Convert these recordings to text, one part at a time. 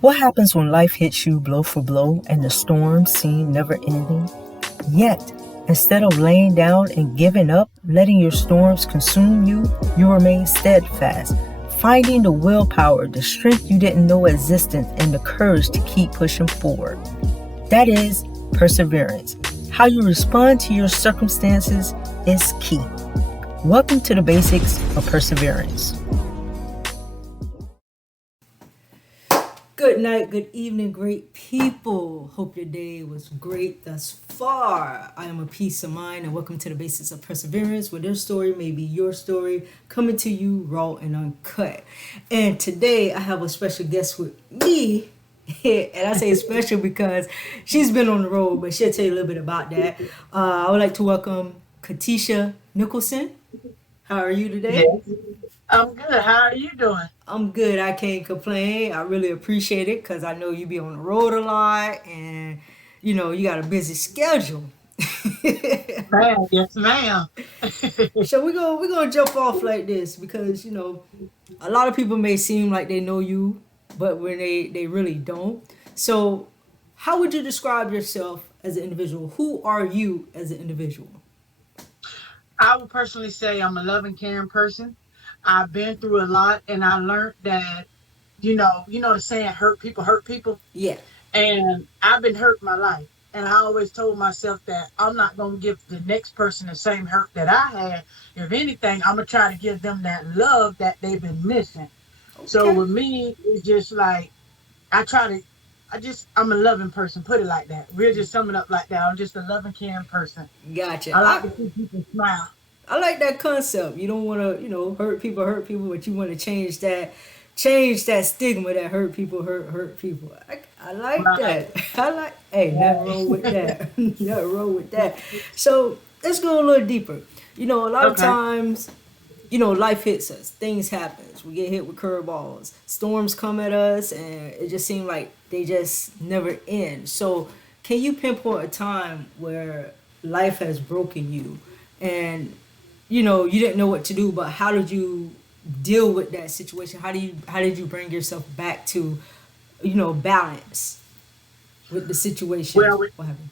What happens when life hits you blow for blow and the storms seem never ending? Yet, instead of laying down and giving up, letting your storms consume you, you remain steadfast, finding the willpower, the strength you didn't know existed, and the courage to keep pushing forward. That is perseverance. How you respond to your circumstances is key. Welcome to the basics of perseverance. Good night, good evening, great people. Hope your day was great thus far. I am a peace of mind, and welcome to the basics of perseverance, where their story may be your story, coming to you raw and uncut. And today I have a special guest with me. And I say special because she's been on the road, but she'll tell you a little bit about that. I would like to welcome Katisha Niccolson. How are you today? Yes, I'm good. How are you doing? I'm good. I can't complain. I really appreciate it because I know you be on the road a lot and you got a busy schedule. Ma'am, yes, ma'am. So we're gonna jump off like this because a lot of people may seem like they know you, but when they really don't. So how would you describe yourself as an individual? Who are you as an individual? I would personally say I'm a loving, caring person. I've been through a lot, and I learned that you know the saying, hurt people," Yeah. and I've been hurt my life. And I always told myself that I'm not gonna give the next person the same hurt that I had. If anything, I'm gonna try to give them that love that they've been missing. So Okay. with me, it's just like I try to. I'm a loving person. Put it like that. We'll just sum it up like that. I'm just a loving, caring person. Gotcha. I like I to see people smile. I like that concept. You don't want to, hurt people, but you want to change that stigma that hurt people. I like Right. that. I like, hey, nothing wrong with Right. that. Nothing wrong with that. So let's go a little deeper. A lot of Okay. times, life hits us. Things happen. We get hit with curveballs. Storms come at us, and it just seems like they just never end. So, can you pinpoint a time where life has broken you, and you didn't know what to do, but how did you deal with that situation? How did you bring yourself back to, balance with the situation? Well, What happened?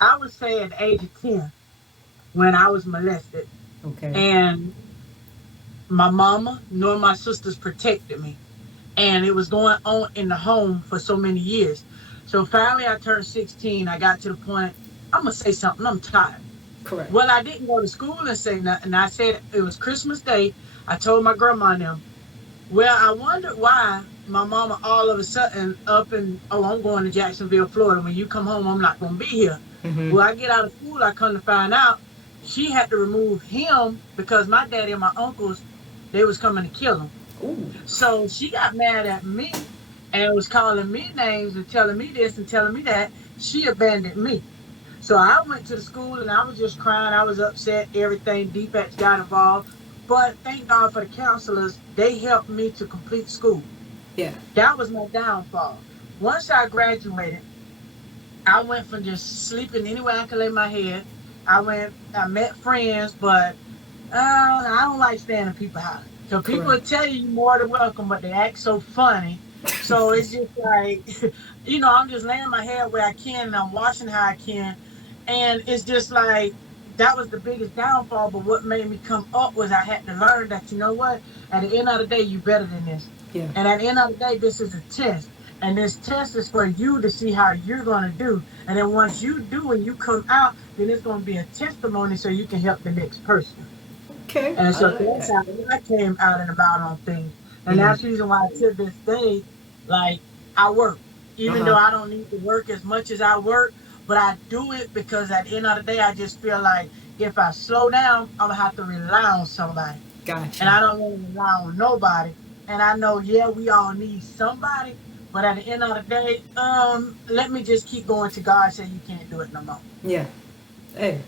I would say at the age of 10, when I was molested, Okay. and my mama nor my sisters protected me. And it was going on in the home for so many years. So finally, I turned 16. I got to the point, I'm going to say something. I'm tired. Correct. Well, I didn't go to school and say nothing. I said it was Christmas Day. I told my grandma and them. Well, I wondered why my mama all of a sudden up and, oh, I'm going to Jacksonville, Florida. When you come home, I'm not going to be here. Mm-hmm. Well, I get out of school, I come to find out she had to remove him because my daddy and my uncles, they was coming to kill him. Ooh. So she got mad at me and was calling me names and telling me this and telling me that. She abandoned me. So I went to the school and I was just crying. I was upset. Everything. Defects got involved. But thank God for the counselors. They helped me to complete school. Yeah. That was my downfall. Once I graduated, I went from just sleeping anywhere I could lay my head. I met friends, but I don't like staying in people's house. So people Correct. will tell you you're more than welcome, but they act so funny. So it's just like, I'm just laying my head where I can and I'm washing how I can. And it's just like, that was the biggest downfall. But what made me come up was I had to learn that, you know what? At the end of the day, you're better than this. Yeah. And at the end of the day, this is a test. And this test is for you to see how you're going to do. And then once you do and you come out, then it's going to be a testimony so you can help the next person. Okay. And I so like that's that. how I came out and about on things. And Mm. that's the reason why to this day, like I work. Uh Even though huh. I don't need to work as much as I work, but I do it because at the end of the day, I just feel like if I slow down, I'm gonna have to rely on somebody. And Gotcha. I don't want to rely on nobody. And I know, yeah, we all need somebody, but at the end of the day, let me just keep going to God say you can't do it no more. Yeah. Hey.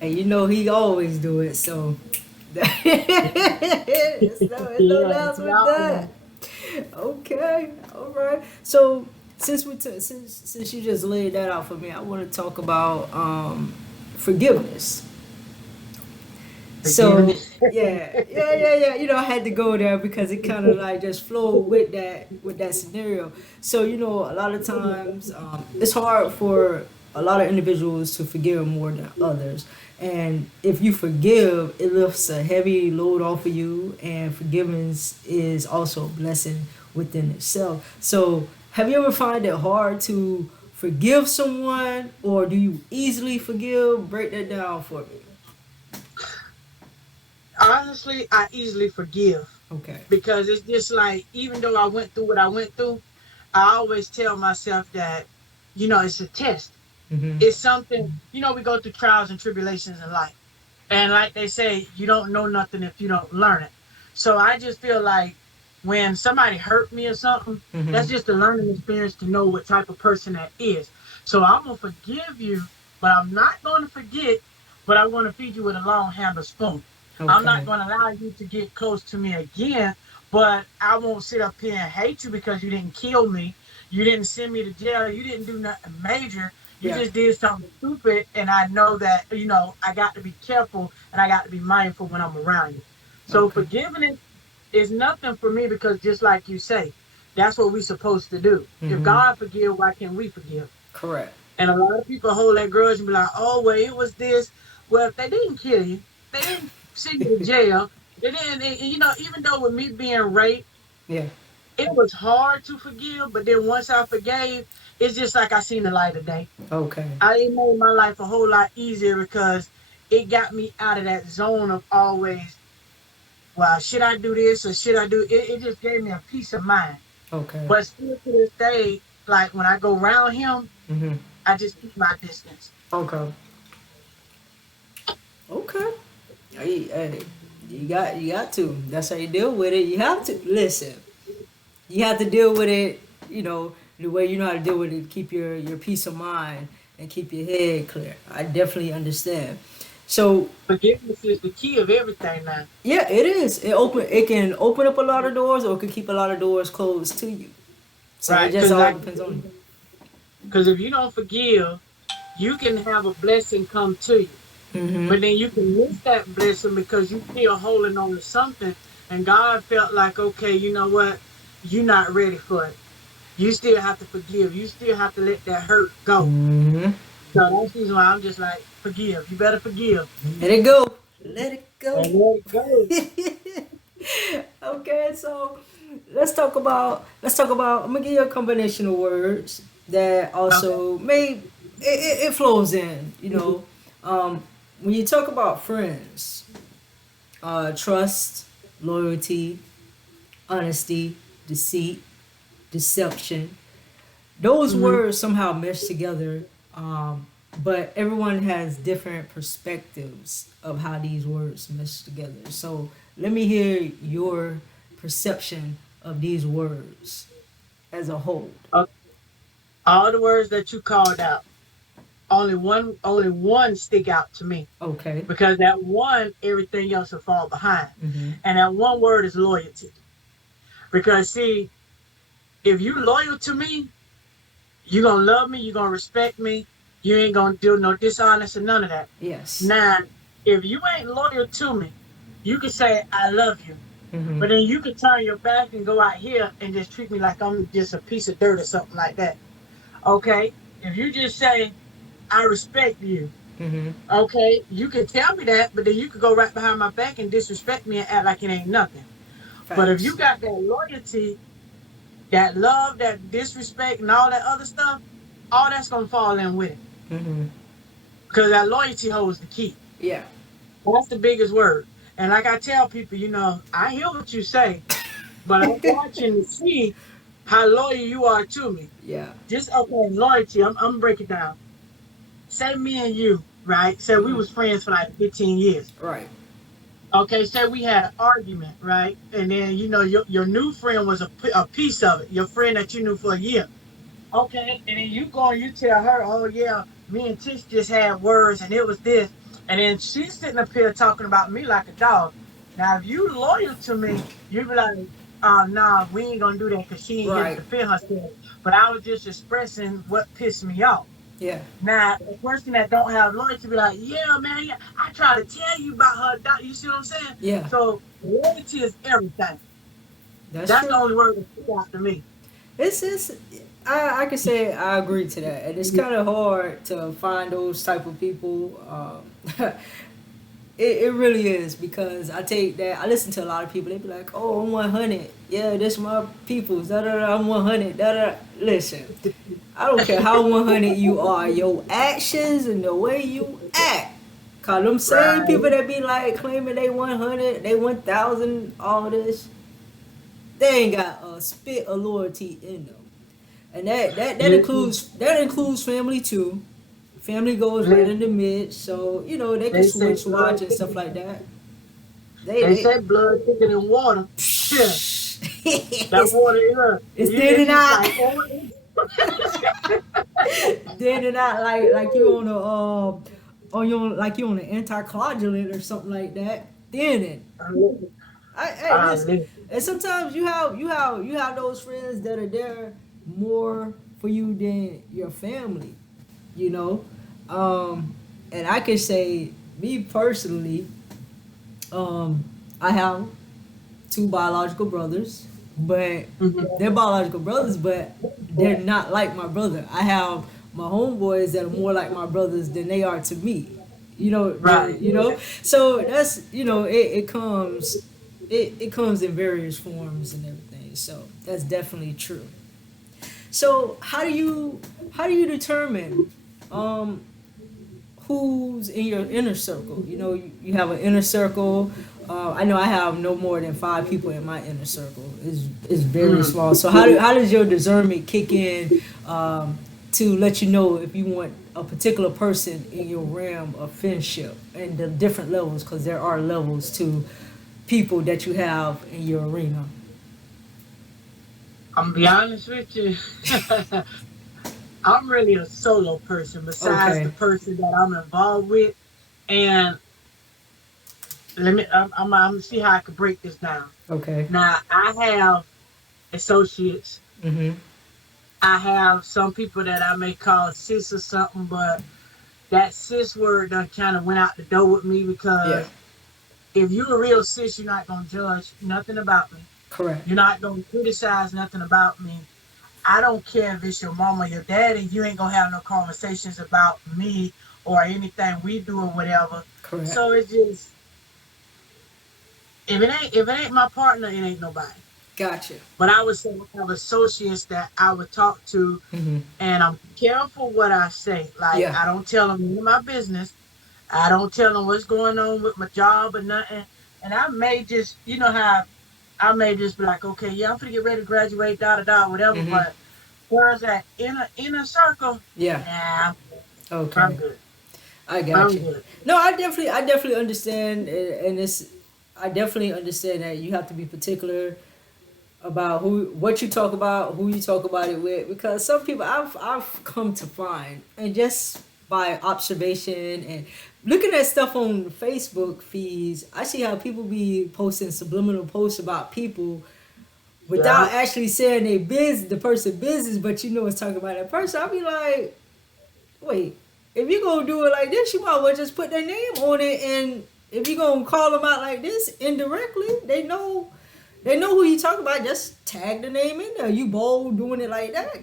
And he always do it. So. It's no Yeah, doubts we with all that. know. Okay, all right. So since you just laid that out for me, I want to talk about forgiveness. Forgiving. So yeah. I had to go there because it kind of like just flowed with that scenario. So a lot of times it's hard for a lot of individuals to forgive more than others. And if you forgive, it lifts a heavy load off of you, and forgiveness is also a blessing within itself. So, have you ever find it hard to forgive someone, or do you easily forgive? Break that down for me. Honestly, I easily forgive Okay. because it's just like, even though I went through what I went through, I always tell myself that, it's a test. Mm-hmm. It's something, we go through trials and tribulations in life. And like they say, you don't know nothing if you don't learn it. So I just feel like when somebody hurt me or something, Mm-hmm. that's just a learning experience to know what type of person that is. So I'm gonna forgive you, but I'm not gonna forget, but I'm gonna feed you with a long handled spoon. I'm not Okay. gonna allow you to get close to me again, but I won't sit up here and hate you because you didn't kill me. You didn't send me to jail. You didn't do nothing major. You Yeah. just did something stupid, and I know that I got to be careful and I got to be mindful when I'm around you. So Okay. forgiveness is nothing for me because just like you say, that's what we're supposed to do. If Mm-hmm. God forgive, why can't we forgive? Correct. And a lot of people hold that grudge and be like, "Oh, well, it was this." Well, if they didn't kill you, they didn't send you to jail. They didn't, even though with me being raped, Yeah. it was hard to forgive. But then once I forgave, it's just like I seen the light of day. Okay. It made my life a whole lot easier because it got me out of that zone of always, well, should I do this or should I do it? It just gave me a peace of mind. Okay. But still to this day, like when I go around him, Mm-hmm. I just keep my distance. Okay. Okay. Hey, you got to. That's how you deal with it. You have to listen. You have to deal with it. The way you know how to deal with it. Keep your peace of mind and keep your head clear. I definitely understand. So Forgiveness is the key of everything now, yeah, it is. It can open up a lot of doors, or it can keep a lot of doors closed to you. So it right? just Because all like, depends on you. because if you don't forgive, you can have a blessing come to you, Mm-hmm. but then you can miss that blessing because you still holding on to something, and God felt like, okay, you know what? You're not ready for it. You still have to forgive. You still have to let that hurt go. Mm-hmm. So that's the reason why I'm just like, forgive. You better forgive. Let it go. Let it go. And let it go. Okay, so let's talk about. I'm gonna give you a combination of words that Okay. also it flows in. When you talk about friends, trust, loyalty, honesty, deceit, deception. Those Mm-hmm. words somehow mesh together, but everyone has different perspectives of how these words mesh together. So let me hear your perception of these words as a whole. All the words that you called out, only one stick out to me Okay. because that one, everything else will fall behind. Mm-hmm. And that one word is loyalty. Because see, if you loyal to me, you gonna love me, you gonna respect me, you ain't gonna do no dishonest and none of that. Yes. Now, if you ain't loyal to me, you can say I love you. Mm-hmm. But then you could turn your back and go out here and just treat me like I'm just a piece of dirt or something like that. Okay? If you just say, I respect you, Mm-hmm. okay, you can tell me that, but then you could go right behind my back and disrespect me and act like it ain't nothing. But if you Facts. got that loyalty, that love, that disrespect, and all that other stuff, all that's gonna fall in with it. Mm-hmm. Because that loyalty holds the key. Yeah. That's the biggest word. And like I tell people, I hear what you say, but I'm watching to see how loyal you are to me. Yeah. Just okay, loyalty. I'm gonna break it down. Say me and you, right? Say we Mm-hmm. was friends for like 15 years. Right. Okay, say we had an argument, right? And then your new friend was a piece of it. Your friend that you knew for a year. Okay, and then you go and you tell her, oh yeah, me and Tish just had words and it was this. And then she's sitting up here talking about me like a dog. Now, if you loyal to me, you be like, nah, we ain't gonna do that because she ain't here to Right. defend herself. But I was just expressing what pissed me off. Yeah. Now, a person that don't have loyalty be like, yeah, man, yeah, I try to tell you about her. You see what I'm saying? Yeah. So loyalty is everything. That's That's the true. only word that stick out to me. It's I can say I agree to that, and it's kind of hard to find those type of people. It really is because I take that. I listen to a lot of people. They be like, "Oh, I'm 100. Yeah, this my people's. Da da da. I'm 100. Da da." Listen, I don't care how 100 you are. Your actions and the way you act. Cause them same Right. people that be like claiming they 100, they 1,000, all this, they ain't got a spit of loyalty in them. And Listen, that includes family too. Family goes right in the listen. mid, so you know they can They say switch blood watch and stuff thicker. like that. They They say blood thicker than water. Yeah, that it's, water is. it's thin It's and just out, like oh, thin and out like you on a on your like you on an anticoagulant or something like that. Thinning. listen, Hey, listen. listen. And sometimes you have those friends that are there more for you than your family. You know, um, and I can say me personally, um, I have two biological brothers, but Mhm. they're biological brothers, but they're not like my brother. I have my homeboys that are more like my brothers than they are to me. Right. You know. So that's it comes in various forms and everything. So that's definitely true. So how do you determine um who's in your inner circle? You know, you have an inner circle. I know I have no more than 5 people in my inner circle. It's very Mm. small. So how does your discernment kick in to let you know if you want a particular person in your realm of friendship and the different levels? Because there are levels to people that you have in your arena. I'm gonna be honest with you. I'm really a solo person besides the Okay. person that I'm involved with. And let me, I'm gonna see how I can break this down. Okay. Now, I have associates. Mhm. I have some people that I may call sis or something, but that sis word done kind of went out the door with me Yeah. because if you're a real sis, you're not gonna judge nothing about me. Correct. You're not gonna criticize nothing about me. I don't care if it's your mom or your daddy, you ain't gonna have no conversations about me or anything we do or whatever. Correct. So it's just if it ain't my partner, it ain't nobody. Gotcha. But I would say I have associates that I would talk to, Mhm. and I'm careful what I say. Like Yeah. I don't tell them none of my business. I don't tell them what's going on with my job or nothing. And I may just, you know how I may just be like, okay, yeah, I'm gonna get ready to graduate, da da da, whatever. Mhm. But whereas that inner circle, Yeah. nah, I'm Okay. good. I got I'm you. good. No, I definitely understand, and it's, I definitely understand that you have to be particular about what you talk about, who you talk about it with, because some people I've come to find, and just by observation and looking at stuff on Facebook feeds, I see how people be posting subliminal posts about people Yeah, without actually saying the person business, but you know it's talking about that person. I'll be like, wait, if you gonna do it like this, you might well just put their name on it, and if you gonna call them out like this indirectly, they know who you talk about. Just tag the name in there. You bold doing it like that,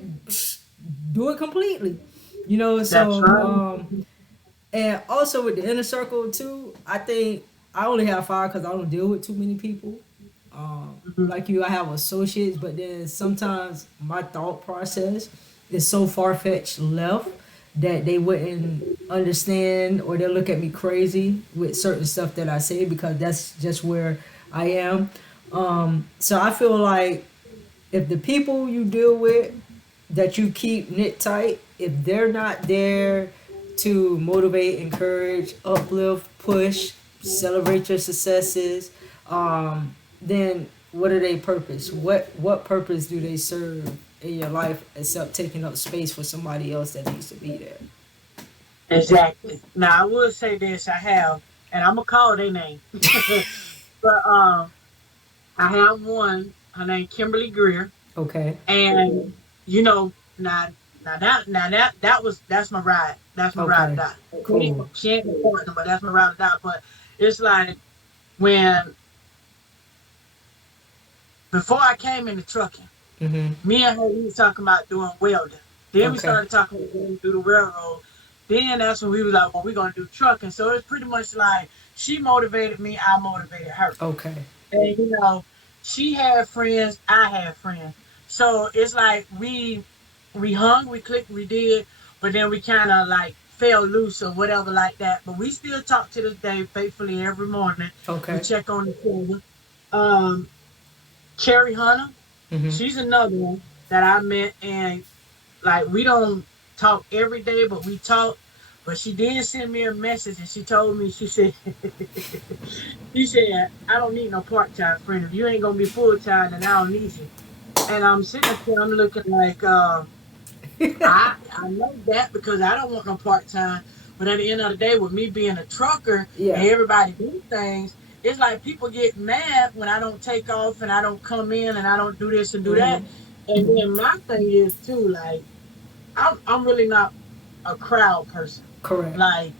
do it completely. You know, that's so right. and also with the inner circle too, I think I only have 5 because I don't deal with too many people. Mhm. Like you, I have associates, but then sometimes my thought process is so far fetched left that they wouldn't understand, or they'll look at me crazy with certain stuff that I say because that's just where I am. So I feel like if the people you deal with that you keep knit tight, if they're not there to motivate, encourage, uplift, push, celebrate your successes, then what are their purpose? What purpose do they serve in your life except taking up space for somebody else that needs to be there? Exactly. Now I will say this: I have, and I'm gonna call their name, but I have one. Her name Kimberly Greer, Okay. and you know now. That's my ride. That's my ride or Okay. die. Okay, Cool. she ain't my partner, but that's my ride or die. But it's like when before I came into trucking, Mm-hmm. me and her we was talking about doing welding. Then we Okay. started talking about going to do the railroad. Then that's when we was like, well, we're gonna do trucking. So it's pretty much like she motivated me, I motivated her. Okay. And she had friends, I had friends. So it's like we hung, we clicked, we did, but then we kind of like fell loose or whatever like that. But we still talk to this day faithfully every morning. We Okay. check on each other. Um, Cherry Hunter, Mm-hmm. she's another one that I met, and like we don't talk every day, but we talk. But she did send me a message, and she told me, she said, she said, I don't need no part time friend. If you ain't gonna be full time, then I don't need you. And I'm sitting there, I'm looking like, I know that because I don't want no part time. But at the end of the day, with me being a trucker and Yeah. everybody do things, it's like people get mad when I don't take off and I don't come in and I don't do this and do Mm-hmm. that. And then my thing is too, like I'm really not a crowd person. Correct. Like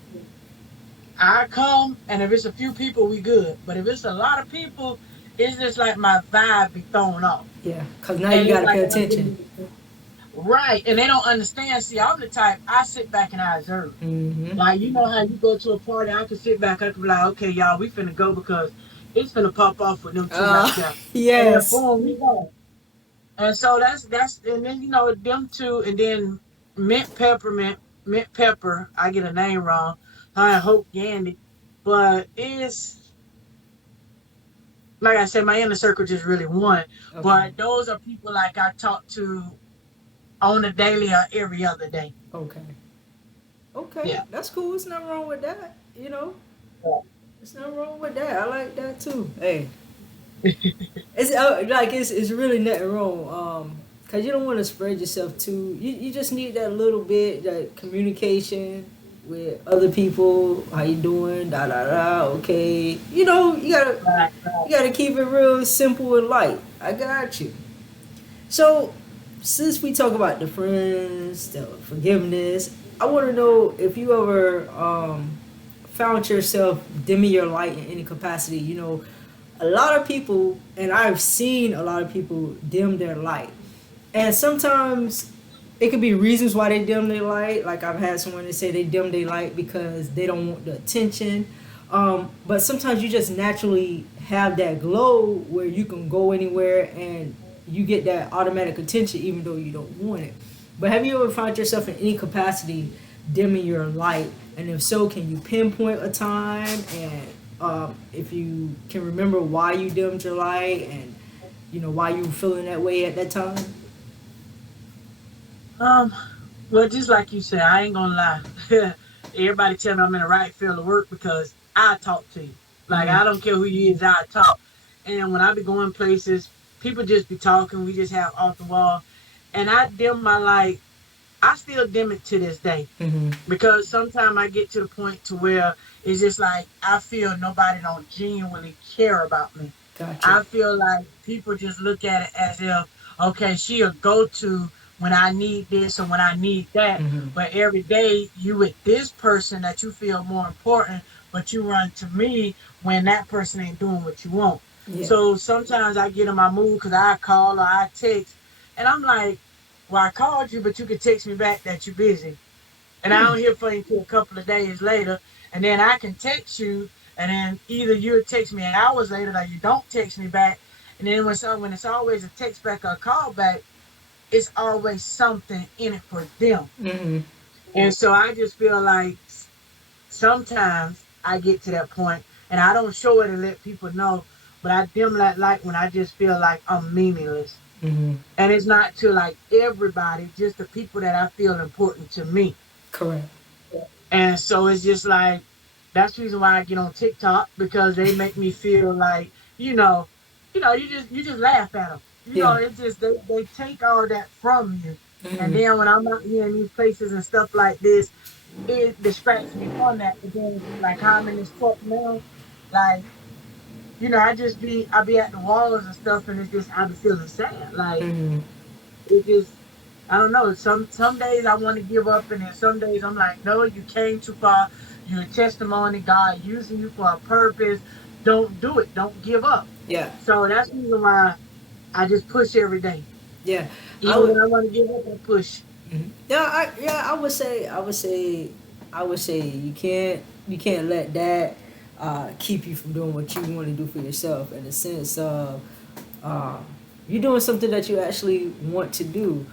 I come and if it's a few people, we good. But if it's a lot of people, it's just like my vibe be thrown off. Yeah. Cause now you And it's gotta like pay attention. right. And they don't understand. See, I'm the type I sit back and I observe. Mm-hmm. Like you know how you go to a party, I can sit back, I can be like, okay, y'all, we finna go because it's finna pop off with them two right there. And then Yes. boom, we go. And so that's and then them two and then mint pepper. I get a name wrong. I hope Yandy, but it's like I said, my inner circle just really one. Okay. But those are people like I talk to on a daily or every other day. Okay. Okay. Yeah. That's cool. It's nothing wrong with that. You know. There's nothing wrong with that. I like that too. Hey, it's like it's really nothing wrong. Cause you don't want to spread yourself too. You just need that little bit that communication with other people. How you doing? Da da da. Okay. Right, right. You gotta keep it real simple and light. I got you. So since we talk about the friends, the forgiveness, I want to know if you ever found yourself dimming your light in any capacity. A lot of people, and I've seen a lot of people dim their light. And sometimes it could be reasons why they dim their light. Like I've had someone that say they dim their light because they don't want the attention. But sometimes you just naturally have that glow where you can go anywhere and you get that automatic attention even though you don't want it. But have you ever found yourself in any capacity dimming your light? And if so, can you pinpoint a time? And if you can remember why you dimmed your light and why you were feeling that way at that time? Um, well, just like you said, I ain't gonna lie. Everybody tell me I'm in the right field of work because I talk to you. Like Mm-hmm. I don't care who you is, I talk. And when I be going places, people just be talking. We just have off the wall, and I dim my light. I still dim it to this day Mm-hmm. because sometimes I get to the point to where it's just like I feel nobody don't genuinely care about me. Gotcha. I feel like people just look at it as if, okay, she'll go to when I need this or when I need that. Mm-hmm. But every day you with this person that you feel more important, but you run to me when that person ain't doing what you want. Yeah. So sometimes I get in my mood because I call or I text, and I'm like, well, I called you, but you can text me back that you're busy and I Hmm. don't hear from you until a couple of days later, and then I can text you, and then either you text me hours later, or you don't text me back, and then when it's always a text back or a call back, it's always something in it for them, Mm-hmm. and so I just feel like sometimes I get to that point, and I don't show it and let people know, but I dim that light when I just feel like I'm meaningless, Mm-hmm. and it's not to like everybody, just the people that I feel important to me. Correct. And so it's just like that's the reason why I get on TikTok because they make me feel like you just laugh at them. Yeah. It's just they take all that from you, and Mm-hmm. then when I'm out here in these places and stuff like this, it distracts me from that. But then like how I'm in this truck now, like I be at the walls and stuff, and it's just I be feeling sad. Like Mm-hmm. it just. I don't know. Some days I want to give up, and then some days I'm like, no, you came too far. You're a testimony. God using you for a purpose. Don't do it. Don't give up. Yeah, So that's the reason why I just push every day. yeah. I Even would. when I want to give up, I push. Yeah, I would say, you can't let that keep you from doing what you want to do for yourself. In the sense of uh, you're doing something that you actually want to do.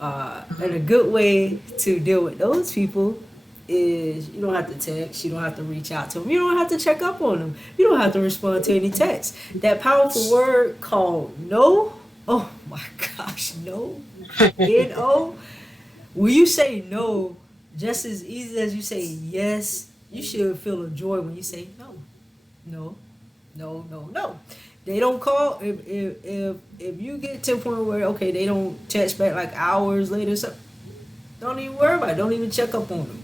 And a good way to deal with those people is you don't have to text, you don't have to reach out to them, you don't have to check up on them, you don't have to respond to any text. That powerful word called no. Oh my gosh, no. No. When you say no, just as easy as you say yes, you should feel a joy when you say no, no, no, no, no. They don't call if you get to a point where okay they don't text back like hours later. So don't even worry about it. Don't even check up on them.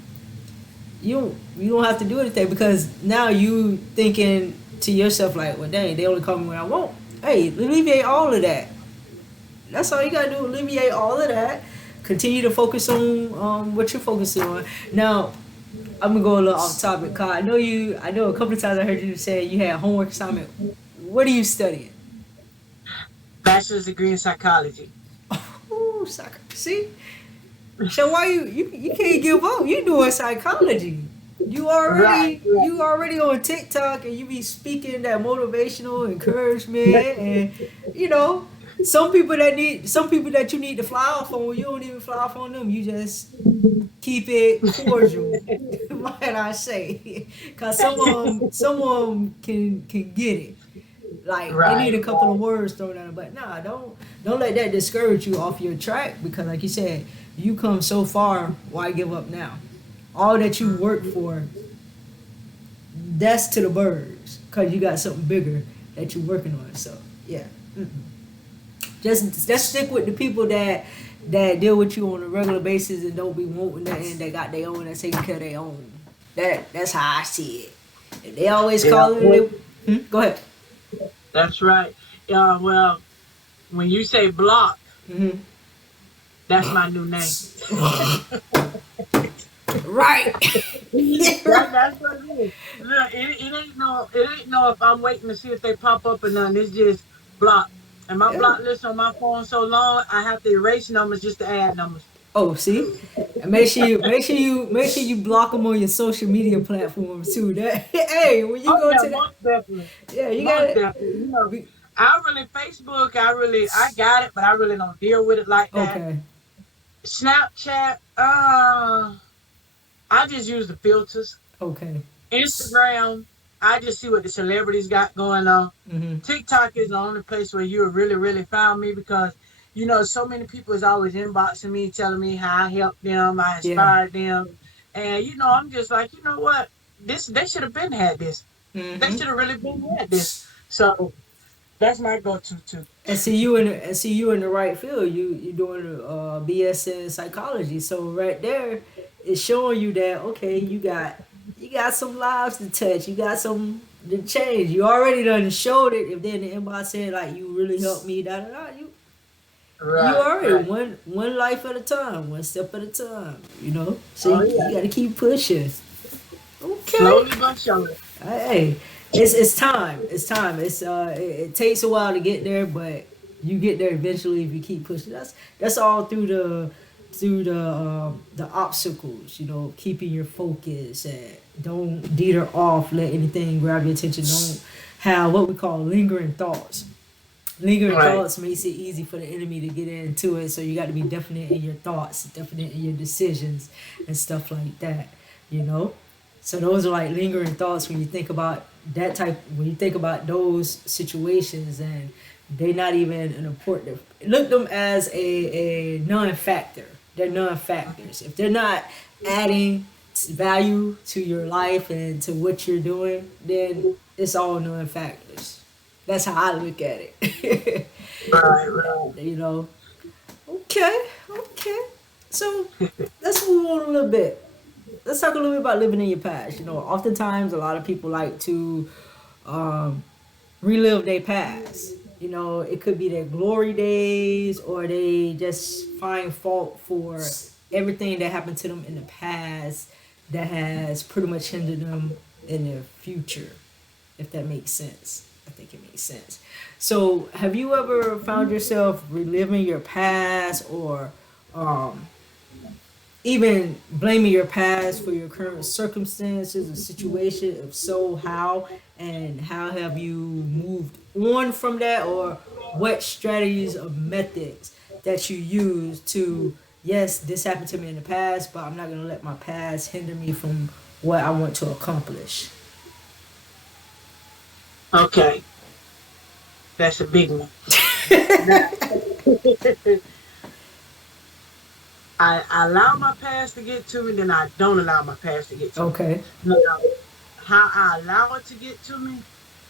You don't have to do anything because now you thinking to yourself like, well, dang, they only call me when I want. Hey, alleviate all of that. That's all you gotta do. Alleviate all of that. Continue to focus on what you're focusing on. Now, I'm gonna go a little off topic. Cause I know you. I know a couple of times I heard you say you had homework assignment. What are you studying? Bachelor's degree in psychology. Oh, soccer. See, so why you can't give up? You doing psychology. Right. Right. You already on TikTok and you be speaking that motivational encouragement and you know some people that you need to fly off on you don't even fly off on them. You just keep it cordial, might I say? Cause some of 'em can get it. Like they need Right. a couple of words thrown at them. But nah, don't let that discourage you off your track because like you said, you come so far. Why give up now? All that you work for, that's to the birds. Cause you got something bigger that you're working on. So yeah, just stick with the people that deal with you on a regular basis and don't be wanting nothing. They got their own. That's taking care of their own. That's how I see it. If they always Yeah. calling it. Go ahead. That's right. Well, when you say block, Hmm. that's my new name. Right. That's what it is. Look, it ain't no if I'm waiting to see if they pop up or nothing. It's just block. And my Yeah. block list on my phone so long, I have to erase numbers just to add numbers. Oh, see, and make sure you block them on your social media platforms too. That hey, when you Oh go yeah, to that, most definitely, yeah, you got most it. definitely. I really Facebook. I got it, but I really don't deal with it like that. Okay, Snapchat. I just use the filters. okay. Instagram, I just see what the celebrities got going on. Mm-hmm. TikTok is the only place where you really, really found me because, so many people is always inboxing me, telling me how I helped them, I Yeah. inspired them. And, I'm just like, you know what? They should have been had this. They Mm-hmm. should have really been had this. So that's my go-to too. And see you in the right field. You doing BS in psychology. So right there, it's showing you that okay, you got some lives to touch. You got some to change. You already done showed it. If then the inbox said like you really helped me, da da da. You Right, already right. one life at a time, one step at a time. So Oh, you yeah. got to keep pushing. Okay. Slowly but surely. Hey, it's time. It's time. It takes a while to get there, but you get there eventually if you keep pushing. That's all through the obstacles. Keeping your focus and don't deter off. Let anything grab your attention. Don't have what we call lingering thoughts. Lingering Right. thoughts makes it easy for the enemy to get into it. So you got to be definite in your thoughts, definite in your decisions, and stuff like that. You know. So those are like lingering thoughts when you think about that type. When you think about those situations, and they're not even an important. Look them as a non-factor. They're non-factors. If they're not adding value to your life and to what you're doing, then it's all non-factors. That's how I look at it. Right, right. you know. Okay. Okay. So let's move on a little bit. Let's talk a little bit about living in your past. Oftentimes a lot of people like to um, relive their past. You know, it could be their glory days, or they just find fault for everything that happened to them in the past that has pretty much hindered them in their future, if that makes sense. I think it makes sense. So, have you ever found yourself reliving your past, or um, even blaming your past for your current circumstances or situation? If so, how? And how have you moved on from that? Or what strategies or methods that you use to, yes, this happened to me in the past, but I'm not going to let my past hinder me from what I want to accomplish? Okay, that's a big one. Now, I allow my past to get to me, then I don't allow my past to get to me. Okay. Now, how I allow it to get to me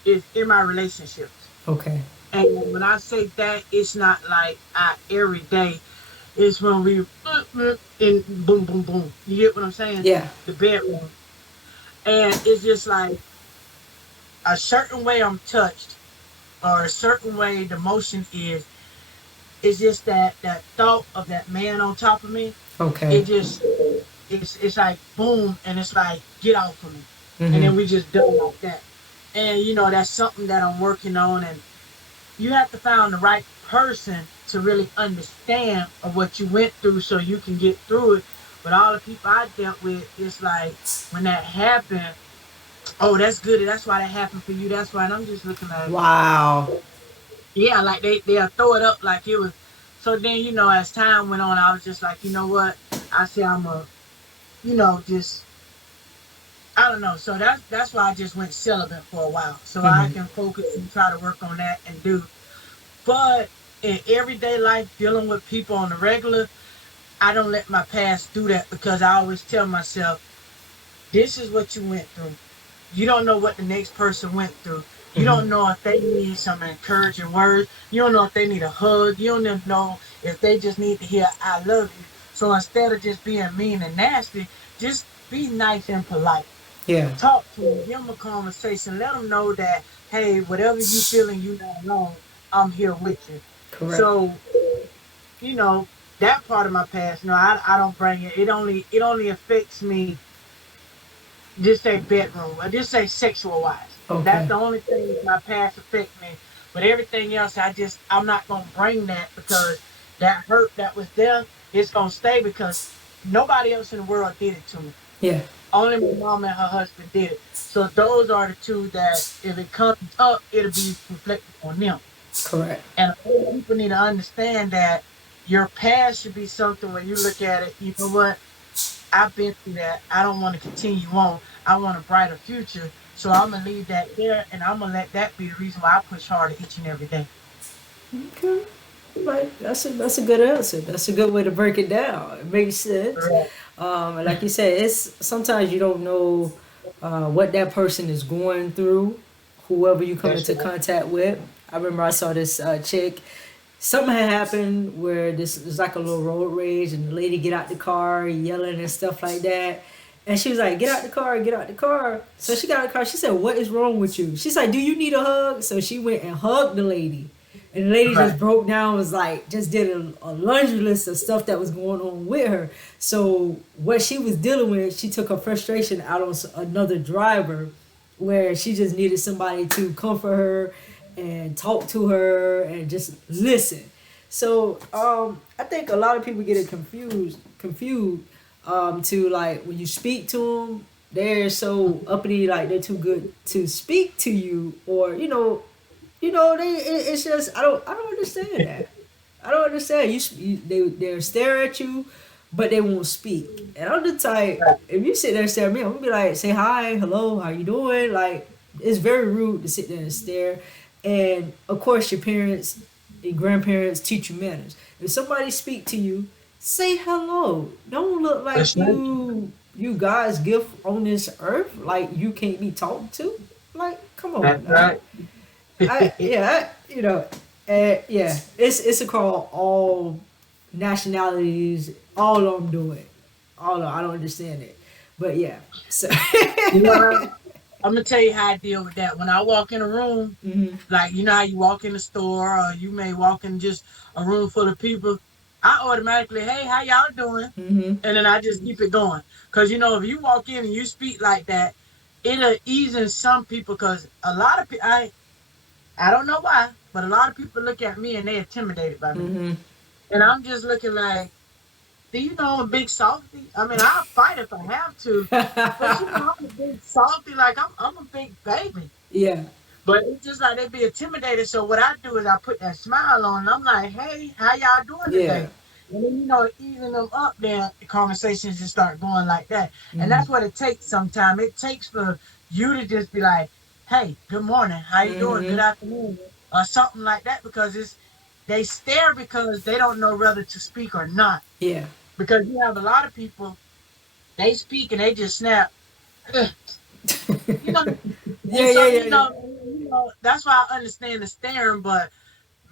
is in my relationships. Okay. And when I say that, it's not like every day. It's when we and boom, boom, boom. You get what I'm saying? Yeah. The bedroom, and it's just like a certain way I'm touched, or a certain way the motion is. It's just that thought of that man on top of me. Okay. It just it's like boom, and it's like get off of me, and Mm-hmm. then we just done like that. And that's something that I'm working on, and you have to find the right person to really understand of what you went through so you can get through it. But all the people I dealt with, it's like when that happened, oh, that's good. That's why that happened for you. That's why. And I'm just looking like, Wow. yeah, like they'll throw it up like it was. So then, as time went on, I was just like, you know what? I said I'm just I don't know. So that's why I just went celibate for a while, so I Mm-hmm. can focus and try to work on that and do. But in everyday life, dealing with people on the regular, I don't let my past do that, because I always tell myself, this is what you went through. You don't know what the next person went through. You Mm-hmm. don't know if they need some encouraging words. You don't know if they need a hug. You don't even know if they just need to hear "I love you." So instead of just being mean and nasty, just be nice and polite. Yeah. Talk to them, give them a conversation, let them know that, hey, whatever you feeling, you not alone. I'm here with you. Correct. So you know that part of my past, no, I don't bring it. It only affects me. Just say bedroom. I just say sexual wise. That's Okay. the only thing my past affect me. But everything else, I'm not gonna bring that, because that hurt that was there, it's gonna stay, because nobody else in the world did it to me. Yeah. Only my mom and her husband did it. So those are the two that, if it comes up, it'll be reflected on them. Correct. And people need to understand that your past should be something where you look at it, you know what? I've been through that. I don't want to continue on. I want a brighter future. So I'm gonna leave that there, and I'm gonna let that be the reason why I push harder each and every day. Okay. Right. That's a good answer. That's a good way to break it down. It makes sense. Correct. And like you said, it's sometimes you don't know what that person is going through, whoever you come That's into right. contact with. I remember I saw this chick. Something had happened where this was like a little road rage, and the lady get out the car yelling and stuff like that. And she was like, "Get out the car, get out the car." So she got out the car. She said, "What is wrong with you?" She's like, "Do you need a hug?" So she went and hugged the lady. And the lady just Right. broke down, was like, just did a laundry list of stuff that was going on with her. So what she was dealing with, she took her frustration out on another driver, where she just needed somebody to comfort her and talk to her and just listen. So I think a lot of people get it confused to, like, when you speak to them, they're so uppity, like they're too good to speak to you, or it's just I don't understand that. I don't understand. They'll stare at you, but they won't speak. And I'm the type, Right. if you sit there and stare at me, I'm gonna be like, say hi, hello, how you doing? Like, it's very rude to sit there and stare. And of course, your parents, your grandparents teach you manners. If somebody speak to you, say hello. Don't look like That's right. you God's gift on this earth. Like, you can't be talked to. Like, come on That's now. right. I yeah, yeah, it's across all nationalities. All of them do it. All of I don't understand it, but yeah. So You know, I'm gonna tell you how I deal with that. When I walk in a room, Mm-hmm. like you know how you walk in a store or you may walk in just a room full of people, I automatically, hey, how y'all doing? Mm-hmm. And then I just keep it going. Cause you know, if you walk in and you speak like that, it'll ease in some people. Cause a lot of people, I don't know why, but a lot of people look at me and they intimidated by me, Mm-hmm. and I'm just looking like, do you know I'm a big softy? I mean, I'll fight if I have to, but you know, I'm a big softy. Like I'm a big baby. Yeah. But it's just like they be intimidated. So what I do is I put that smile on and I'm like, hey, how y'all doing Yeah. today? And then, you know, easing them up, then the conversations just start going like that. And Mm-hmm. that's what it takes sometimes. It takes for you to just be like, hey, good morning. How you doing? Good Mm-hmm. afternoon. Or something like that because they stare because they don't know whether to speak or not. Yeah. Because you have a lot of people, they speak and they just snap. You know, and Yeah, so yeah, yeah, yeah. you know, that's why I understand the staring. But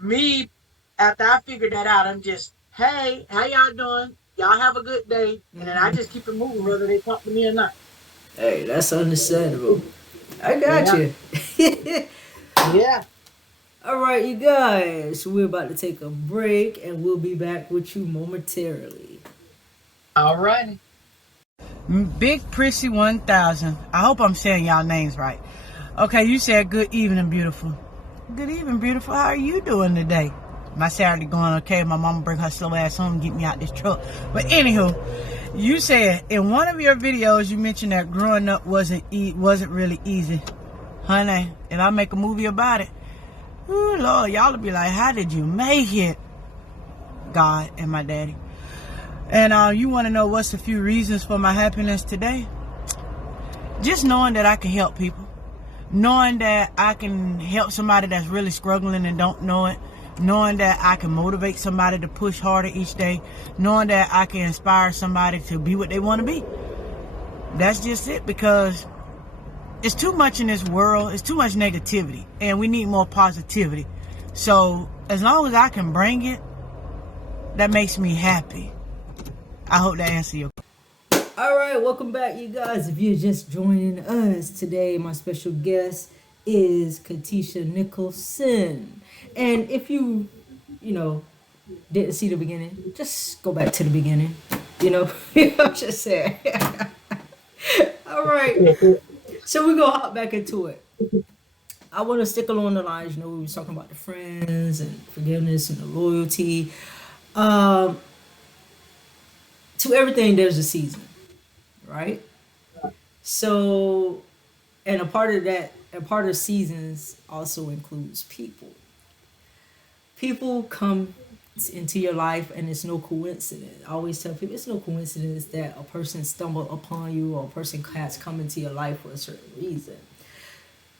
me, after I figured that out, I'm just, hey, how y'all doing? Y'all have a good day, and then I Mm-hmm. just keep it moving, whether they talk to me or not. Hey, that's understandable. I got Yeah, you. yeah. All right, you guys, we're about to take a break and we'll be back with you momentarily. All righty. Big Prissy 1000. I hope I'm saying y'all names right. Okay, you said good evening, beautiful. Good evening, beautiful. How are you doing today? My Saturday going okay. My mama bring her slow ass home and get me out this truck. But anywho, you said in one of your videos you mentioned that growing up wasn't really easy. Honey, if I make a movie about it, ooh Lord, y'all will be like, how did you make it? God and my daddy. And you want to know what's a few reasons for my happiness today? Just knowing that I can help people. Knowing that I can help somebody that's really struggling and don't know it. Knowing that I can motivate somebody to push harder each day. Knowing that I can inspire somebody to be what they want to be. That's just it, because it's too much in this world. It's too much negativity, and we need more positivity. So as long as I can bring it, that makes me happy. I hope that answers your question. All right, welcome back, you guys. If you're just joining us today, my special guest is Katisha Nicholson. And if you know, didn't see the beginning, just go back to the beginning. You know, I'm just saying. All right, so we're gonna hop back into it. I want to stick along the lines. You know, we were talking about the friends and forgiveness and the loyalty. Um, to everything, there's a season, right? So, and a part of seasons also includes people. People come into your life, and it's no coincidence. I always tell people it's no coincidence that a person stumbled upon you or a person has come into your life for a certain reason.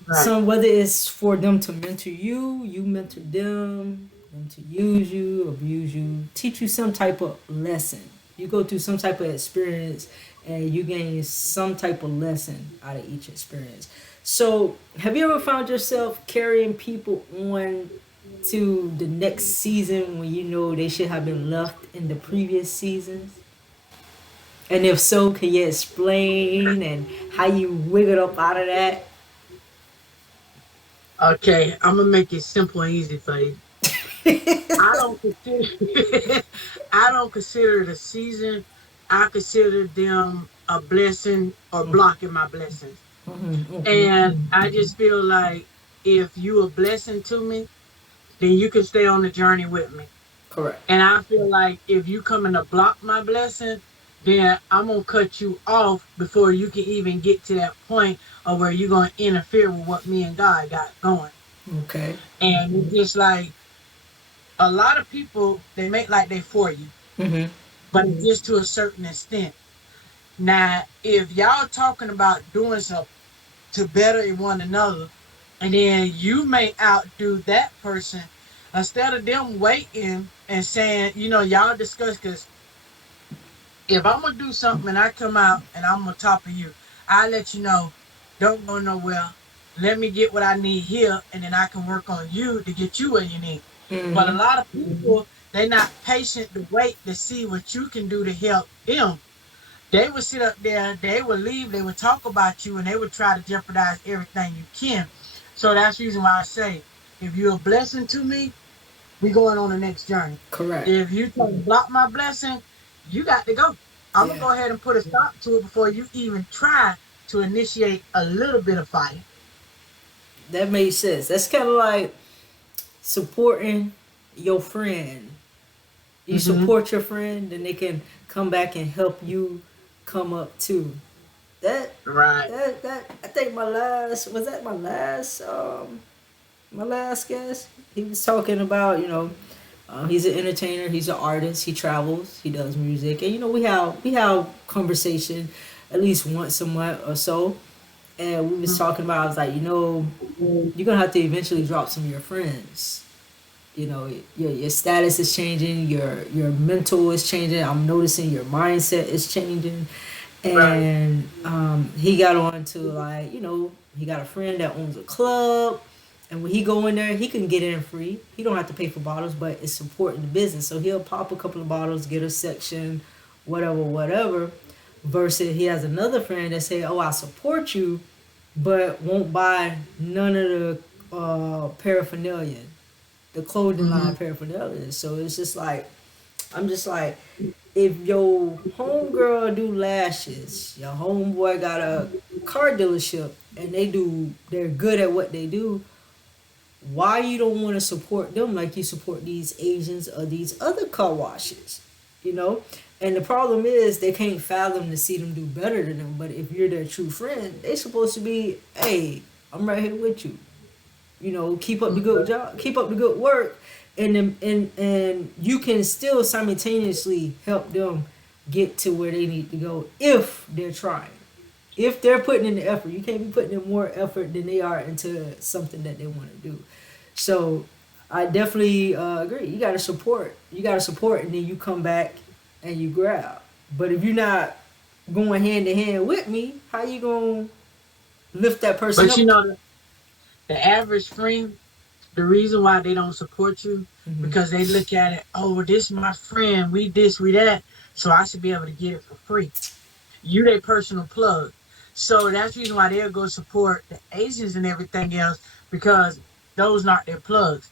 Right. Some, whether it's for them to mentor you, you mentor them to use you, abuse you, teach you some type of lesson. You go through some type of experience and you gain some type of lesson out of each experience. So, have you ever found yourself carrying people on to the next season when you know they should have been left in the previous seasons? And if so, can you explain and how you wiggled up out of that? Okay, I'm gonna make it simple and easy for you. I don't consider I don't consider it a season. I consider them a blessing or blocking my blessings. And I just feel like if you a blessing to me, then you can stay on the journey with me. Correct. And I feel like if you coming to block my blessing, then I'm gonna cut you off before you can even get to that point of where you're gonna interfere with what me and God got going. Okay. And it's just like a lot of people, they make like they for you, Mm-hmm. but it's just to a certain extent. Now, if y'all talking about doing something to better in one another, and then you may outdo that person, instead of them waiting and saying, you know, y'all discuss, because if I'm gonna do something and I come out and I'm on top of you, I let you know, don't go nowhere. Let me get what I need here, and then I can work on you to get you where you need. But a Mm-hmm. lot of people, they're not patient to wait to see what you can do to help them. They would sit up there, they would leave, they would talk about you, and they would try to jeopardize everything you can. So that's the reason why I say, if you're a blessing to me, we going on the next journey. Correct. If you try to block my blessing, you got to go. I'm gonna Yeah, go ahead and put a stop to it before you even try to initiate a little bit of fire. that makes sense. That's kind of like supporting your friend. You Mm-hmm. support your friend, then they can come back and help you come up too. That Right. that I think my last was that my last guest. He was talking about he's an entertainer, he's an artist, he travels, he does music, and we have conversation at least once a month or so. And we was talking about, I was like, you're gonna have to eventually drop some of your friends. Your status is changing, your mental is changing. I'm noticing your mindset is changing. Right. And he got on to, like, he got a friend that owns a club, and when he go in there, he can get in free. He don't have to pay for bottles, but it's supporting the business. So he'll pop a couple of bottles, get a section, whatever, whatever. Versus he has another friend that say, "Oh, I support you," but won't buy none of the paraphernalia, the clothing Mm-hmm. line paraphernalia. So it's just like, I'm just like, if your homegirl do lashes, your homeboy got a car dealership, and they're good at what they do, why you don't want to support them like you support these Asians or these other car washes, you know? And the problem is they can't fathom to see them do better than them. But if you're their true friend, they supposed to be, hey, I'm right here with you. Keep up the good job, keep up the good work, and you can still simultaneously help them get to where they need to go if they're trying. If they're putting in the effort, you can't be putting in more effort than they are into something that they want to do. So I definitely agree. You got to support. You got to support, and then you come back and you grab. But if you're not going hand in hand with me, how you gonna lift that person But up? the average friend, the reason why they don't support you, Hmm. because they look at it, oh, this is my friend, we this, we that, so I should be able to get it for free. You their personal plug. So that's the reason why they'll go support the Asians and everything else, because those not their plugs.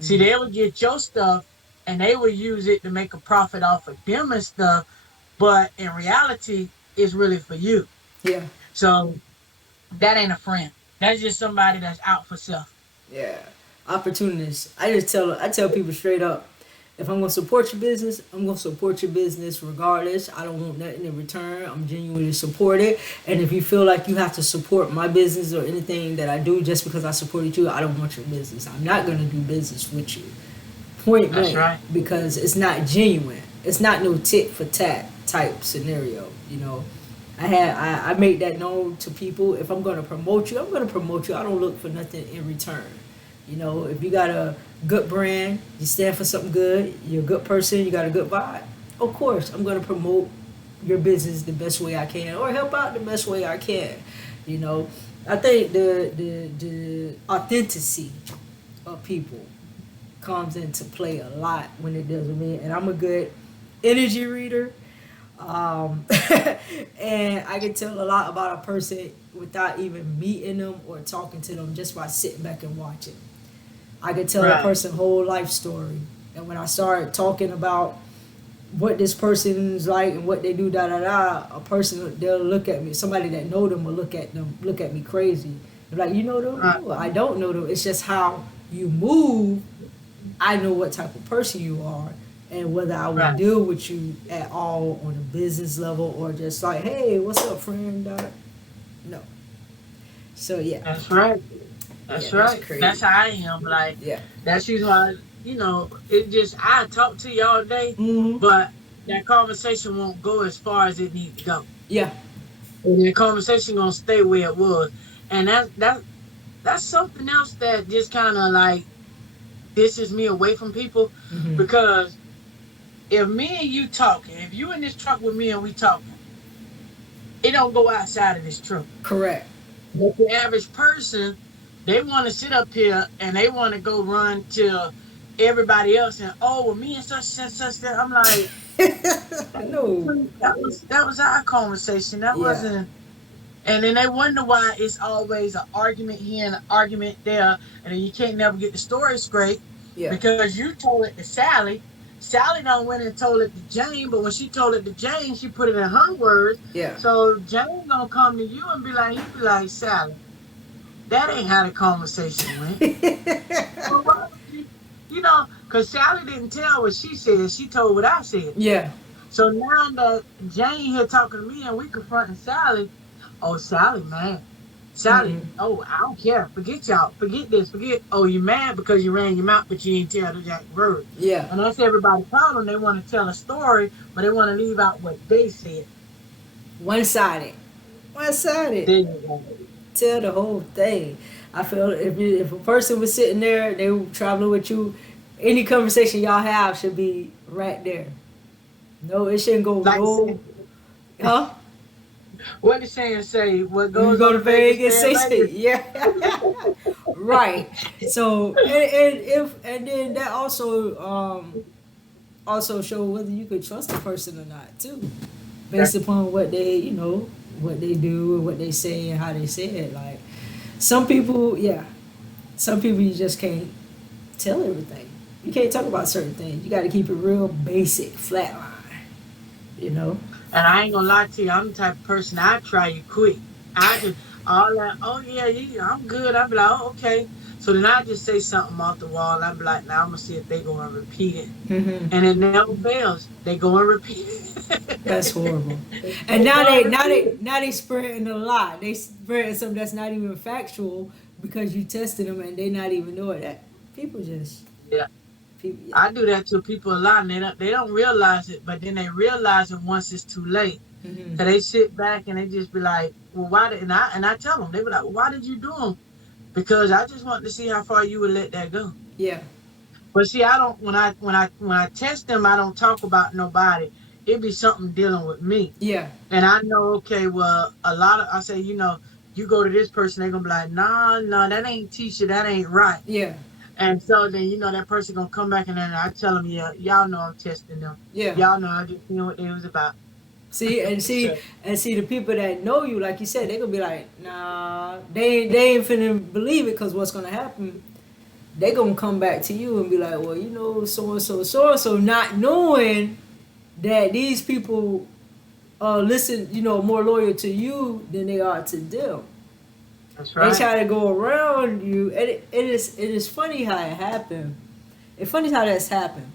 See, Hmm. they will get your stuff and they will use it to make a profit off of them and stuff, but in reality, it's really for you. Yeah. So that ain't a friend. That's just somebody that's out for self. Yeah, opportunists. I tell people straight up, if I'm gonna support your business, I'm gonna support your business regardless. I don't want nothing in return. I'm genuinely support it. And if you feel like you have to support my business or anything that I do just because I supported you, I don't want your business. I'm not gonna do business with you. Point That's blank, right. because it's not genuine. It's not no tit for tat type scenario. I make that known to people. If I'm gonna promote you, I'm gonna promote you. I don't look for nothing in return. If you got a good brand, you stand for something good, you're a good person, you got a good vibe, of course I'm gonna promote your business the best way I can, or help out the best way I can. You know, I think the authenticity of people comes into play a lot when it does with me, and I'm a good energy reader. um, and I can tell a lot about a person without even meeting them or talking to them, just by sitting back and watching. I can tell a Right. person's whole life story, and when I start talking about what this person's like and what they do, da da da, a person, they'll look at me. Somebody that know them will look at me crazy. They're like, you know them? Right. No, I don't know them. It's just how you move. I know what type of person you are, and whether I would Right. deal with you at all on a business level, or just like, hey, what's up, friend? No. So yeah, That's right. yeah, That's that's right. That's crazy. how I am. Like, Yeah. that's usually why, it just, I talk to you all day, Hmm. but that conversation won't go as far as it needs to go. Yeah. And the conversation gonna stay where it was. And that's something else that just kind of like dishes me away from people, Hmm. because if me and you talking, if you in this truck with me and we talking, it don't go outside of this truck. Correct. But the average person, they want to sit up here and they want to go run to everybody else and, oh, well, me and such and such. I'm like, No. That was our conversation. That Yeah. wasn't. And then they wonder why it's always an argument here and an argument there, and then you can't never get the story straight Yeah. because you told it to Sally. Sally done went and told it to Jane, but when she told it to Jane, she put it in her words. Yeah. So Jane gonna come to you and be like, he be like, Sally, that ain't how the conversation went. Well, why would because Sally didn't tell what she said. She told what I said. Yeah. So now that Jane here talking to me and we confronting Sally, oh, Sally, man. Sally, Mm-hmm. oh, I don't care. Forget y'all. Forget this. Forget, oh, you mad because you ran your mouth, but you didn't tell the jack word. Yeah. And that's everybody's problem. They want to tell a story, but they want to leave out what they said. One sided. One sided. There you go. Tell the whole thing. I feel if a person was sitting there, they were traveling with you, any conversation y'all have should be right there. No, it shouldn't go Like no. Huh? what the saying say, what When you goes go on to to Vegas, Vegas, stay say, in say Vegas. yeah. Right. So and then that also show whether you could trust a person or not too, based upon what they what they do and what they say and how they say it. Like some people, yeah, some people you just can't tell everything. You can't talk about certain things. You got to keep it real basic, flatline. You know. And I ain't gonna lie to you, I'm the type of person I try you quick. I just all that, oh yeah, yeah, I'm good. I'll be like, oh, okay. So then I just say something off the wall. I'll be like, now I'm gonna see if they go and repeat it. Hmm. And it never fails. They go and repeat That's it. horrible. And They now go they and repeat it. now they spreading a lie. They spreading something that's not even factual because you tested them and they not even know it. That people just Yeah. people. Yeah. I do that to people a lot and they don't realize it, but then they realize it once it's too late. Hmm. So they sit back and they just be like, well, why did and I tell them, they be like, well, why did you do them? Because I just wanted to see how far you would let that go. Yeah. But see, I don't when I test them, I don't talk about nobody. It be something dealing with me. Yeah. And I know, okay, well, a lot of I say, you go to this person, they're gonna be like, nah, no, that ain't Tisha, that ain't right. Yeah. And so then that person gonna come back and then I tell them, yeah, y'all know I'm testing them. Yeah. Y'all know I just know what they was about. See So, and see the people that know you, like you said, they gonna be like, nah, they ain't finna believe it because what's gonna happen? They gonna come back to you and be like, well, so and so, not knowing that these people listen, more loyal to you than they are to them. that's They right. try to go around you, and it is funny how it happened. It's funny how that's happened,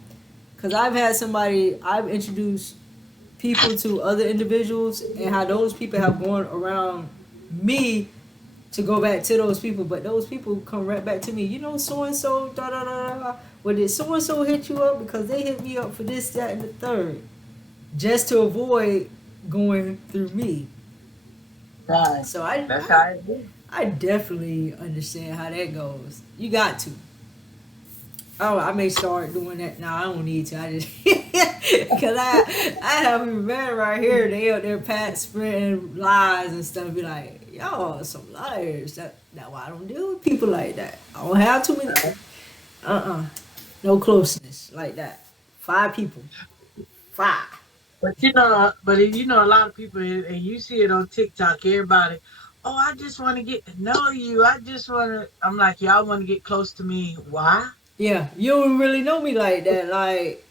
cause I've introduced people to other individuals, and how those people have gone around me to go back to those people, but those people come right back to me. So and so, da da da da. Well, did so and so hit you up because they hit me up for this, that, and the third, just to avoid going through me. Right. So I, That's I how it is. I definitely understand how that goes. You got to. Oh, I may start doing that. No, I don't need to. I just because I have a man right here. They up there pat spreading lies and stuff. Be like, y'all some liars. That's why I don't deal with people like that. I don't have too many. No closeness like that. 5 people. 5. But a lot of people, and you see it on TikTok. Everybody, oh, I just want to get to know you. I just want to. I'm like, y'all want to get close to me. Why? Yeah, you don't really know me like that. Like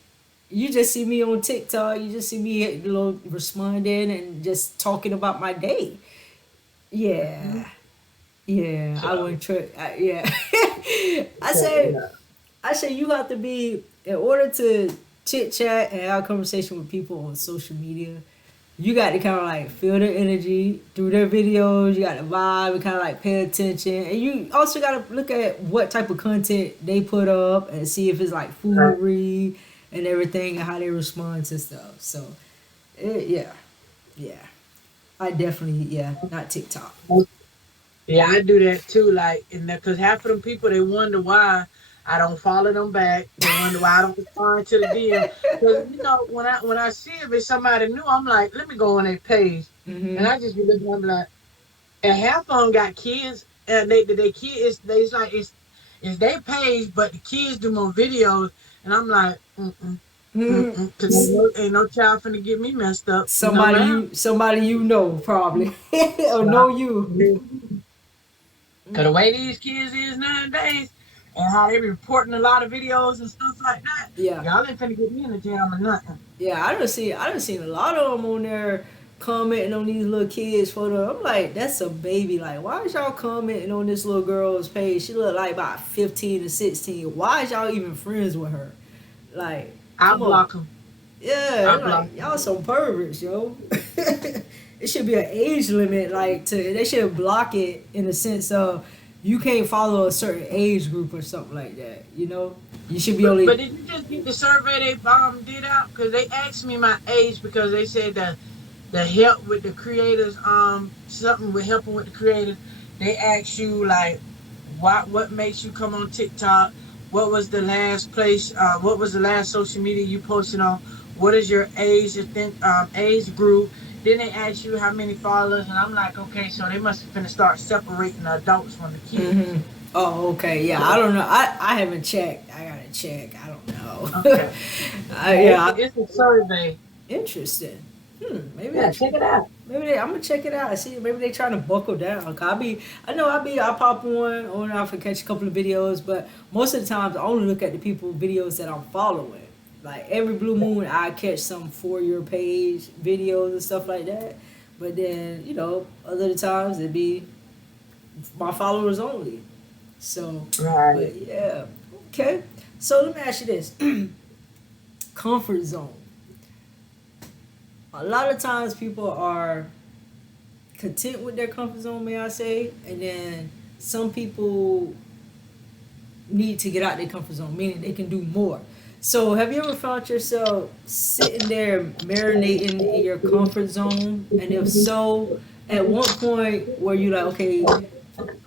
you just see me on TikTok. You just see me, responding and just talking about my day. Mhm. Yeah, yeah. I So, wouldn't try. Yeah, I so, say, yeah. I say you have to be in order to chit chat and have conversation with people on social media. You got to kind of like feel their energy through their videos. You got to vibe and kind of like pay attention, and you also got to look at what type of content they put up and see if it's like Right. foolery and everything and how they respond to stuff. So, yeah, yeah. I definitely, yeah, not TikTok. Yeah, I do that too. Like, and because half of them people, they wonder why I don't follow them back. They wonder why I don't respond to the DM. Because when I see if it's somebody new, I'm like, let me go on their page, and Hmm. I just be looking. I'm like, and half of them got kids, and they kids. It's like it's their page, but the kids do more videos, and I'm like, mm-mm. Cause ain't no child finna get me messed up. No, ma'am. Somebody you know probably or know Nah. you. Cause the way these kids is nowadays, and how they be reporting a lot of videos and stuff like that, Yeah. y'all ain't finna get me in the jam or nothing. Yeah, I done seen a lot of them on there commenting on these little kids photo. I'm like, that's a baby. Like, why is y'all commenting on this little girl's page? She look like about 15 or 16. Why is y'all even friends with her? Like, I come on. block them. Yeah, I block like them. y'all some perverts, yo. It should be an age limit. Like, they should block it in the sense of you can't follow a certain age group or something like that. You know, you should be But only. did you just get the survey they did out? Cause they asked me my age because they said that the help with the creators, something with helping with the creators. They asked you like, what makes you come on TikTok? What was the last place? What was the last social media you posted on? What is your age? Age group. Then they ask you how many followers, and I'm like, okay, so they must have finna start separating the adults from the kids. Hmm. Oh, okay. Yeah, I don't know. I haven't checked. I gotta check. I don't know. Okay, yeah, Yeah, it's a survey. interesting. Maybe Yeah, check it out. I'm gonna check it out. See, maybe they trying to buckle down. Cause I pop on and off and catch a couple of videos, but most of the times I only look at the people videos that I'm following. Like every blue moon, I catch some for your page videos and stuff like that. But then other times it'd be my followers only. So, Right. but yeah, okay. So let me ask you this: comfort zone. A lot of times people are content with their comfort zone, may I say, and then some people need to get out their comfort zone, meaning they can do more. So, have you ever found yourself sitting there marinating in your comfort zone? And if so, at one point where you like,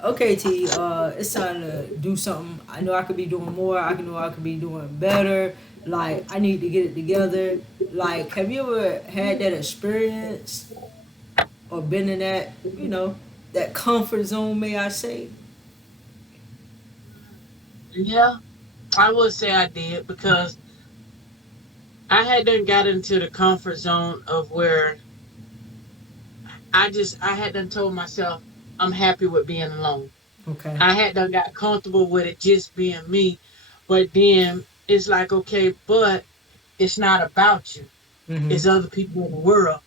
okay, T, it's time to do something. I know I could be doing more. I know I could be doing better. Like, I need to get it together. Like, have you ever had that experience or been in that, that comfort zone, may I say? Yeah, I would say I did because I had done got into the comfort zone of where I had done told myself I'm happy with being alone. Okay. I had done got comfortable with it just being me, but then it's like okay, but it's not about you. Mm-hmm. It's other people in the world,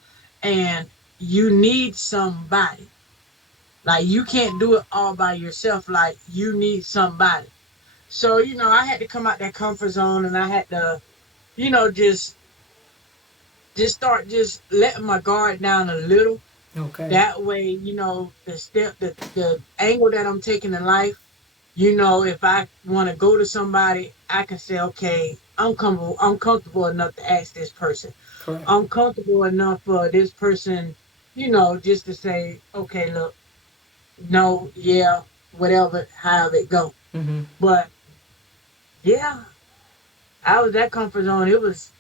and you need somebody. Like you can't do it all by yourself. Like you need somebody. So I had to come out that comfort zone, and I had to just start just letting my guard down a little. Okay. That way, the angle that I'm taking in life, if I want to go to somebody, I can say, okay, I'm comfortable enough to ask this person. Correct. I'm comfortable enough for this person, just to say, okay, look, no, yeah, whatever, however it go. Mm-hmm. But yeah, I was that comfort zone. It was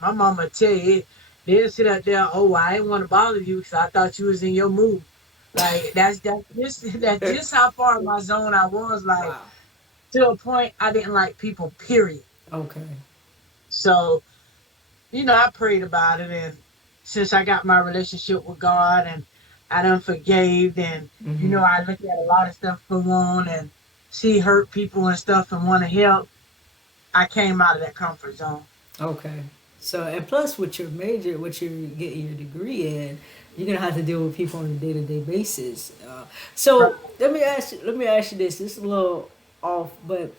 my mama tell you, they'll sit out there, oh, I didn't want to bother you because I thought you was in your mood. Like that's just how far in my zone I was. Like Wow. to a point I didn't like people. Period. Okay. So I prayed about it, and since I got my relationship with God, and I done forgave, and Mm-hmm. I look at a lot of stuff go on and see hurt people and stuff and want to help. I came out of that comfort zone. Okay. So, and plus, with your major, what you're getting your degree in, you're gonna have to deal with people on a day-to-day basis. Right. So, let me ask you this. This is a little off, but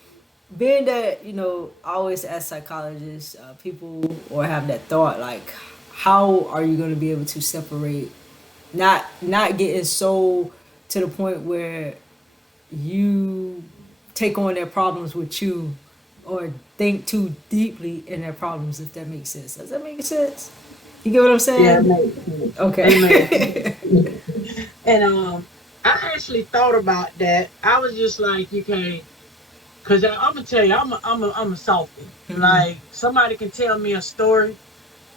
being that I always ask psychologists, people, or have that thought, like, how are you gonna be able to separate, not getting so to the point where you take on their problems with you or think too deeply in their problems, if that makes sense. Does that make sense? You get what I'm Yeah, it saying? makes sense. It makes Okay. sense. And I actually thought about that. I was just like, okay, because I'm gonna tell you, I'm a softie. Hmm. Like somebody can tell me a story,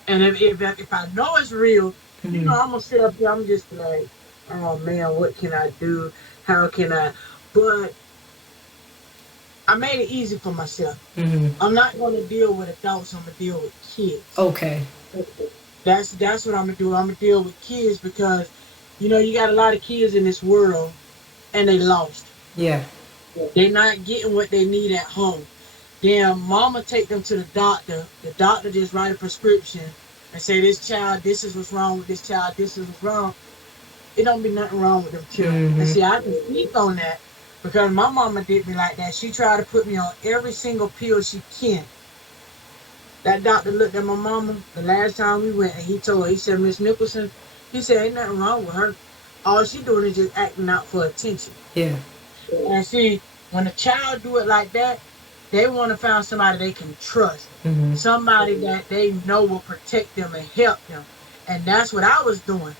and if I know it's real, Hmm. I'm gonna sit up there. I'm just like, oh man, what can I do? How can I? But I made it easy for myself. Mm-hmm. I'm not going to deal with adults. I'm gonna deal with kids. Okay. That's what I'm gonna do. I'm gonna deal with kids because, you got a lot of kids in this world and they lost. Yeah. They're not getting what they need at home. Then mama take them to the doctor. The doctor just write a prescription and say this child, this is what's wrong with this child. This is what's wrong. It don't be nothing wrong with them children. And Mm-hmm. see, I can speak on that because my mama did me like that. She tried to put me on every single pill she can. That doctor looked at my mama the last time we went and he told her, he said, Miss Nicholson, he said, ain't nothing wrong with her. All she doing is just acting out for attention. Yeah. And see, when a child do it like that, they want to find somebody they can trust. Mm-hmm. Somebody that they know will protect them and help them. And that's what I was doing.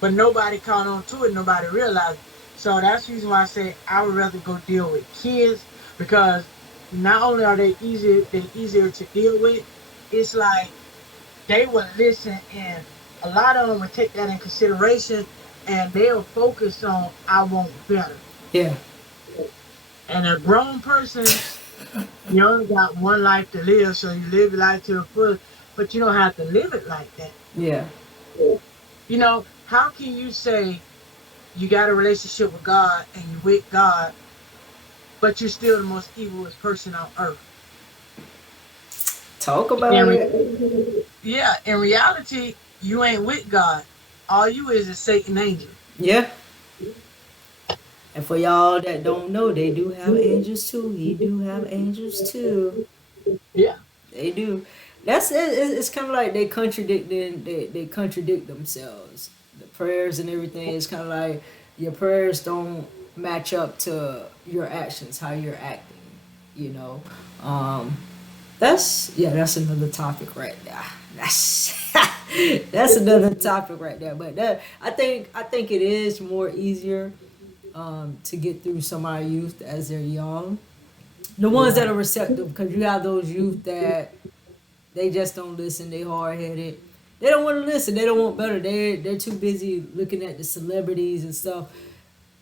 But nobody caught on to it, nobody realized it. So that's the reason why I say I would rather go deal with kids because not only are they easier to deal with, it's like they will listen and a lot of them will take that in consideration and they'll focus on I want better. Yeah. And a grown person, you only got one life to live, so you live your life to the full, but you don't have to live it like that. Yeah. How can you say you got a relationship with God and you with God, but you're still the most evilest person on earth? Talk In about it. yeah, in reality, you ain't with God. All you is a Satan angel. Yeah. And for y'all that don't know, they do have angels too. He do have angels too. Yeah. They do. That's it. It's kind of like they contradict themselves. The prayers and everything is kind of like your prayers don't match up to your actions, how you're acting. You know, um, that's another topic right there. That's that's another topic right there. But I think it is more easier to get through some of our youth as they're young. The ones that are Right. receptive, because you have those youth that they just don't listen. They hard headed. They don't want to listen. They don't want better. They're too busy looking at the celebrities and stuff.